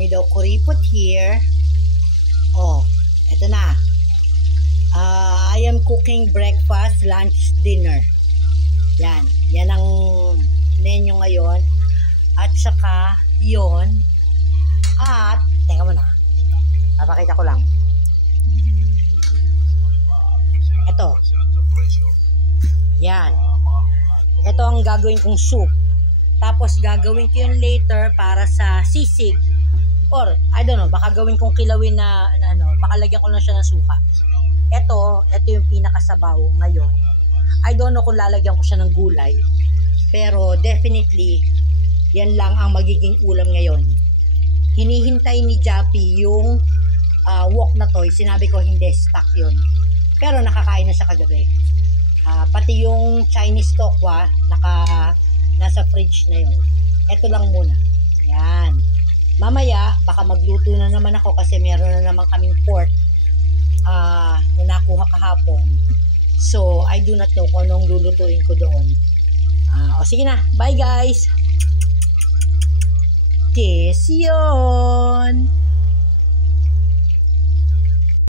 dami daw kuripot here. Oh, eto na. I am cooking breakfast, lunch, dinner. Yan. Yan ang menu ngayon. At saka, yon. At, teka muna. Papakita ko lang. Ito. Yan. Ito ang gagawin kong soup. Tapos gagawin ko yun later para sa sisig. Or, I don't know, baka gawin kong kilawin na ano, baka lagyan ko lang siya ng suka. Ito yung pinakasabaw ngayon. I don't know kung lalagyan ko siya ng gulay. Pero definitely, yan lang ang magiging ulam ngayon. Hinihintay ni Jappy yung wok na to. Sinabi ko hindi, stock yun. Pero nakakain na siya kagabi. Pati yung Chinese tokwa, nasa fridge na yun. Ito lang muna. Yan. Mamaya, baka magluto na naman ako kasi meron na naman kaming pork na nakuha kahapon. So, I do not know kung anong lulutuin ko doon. O sige na. Bye guys! Kiss yun!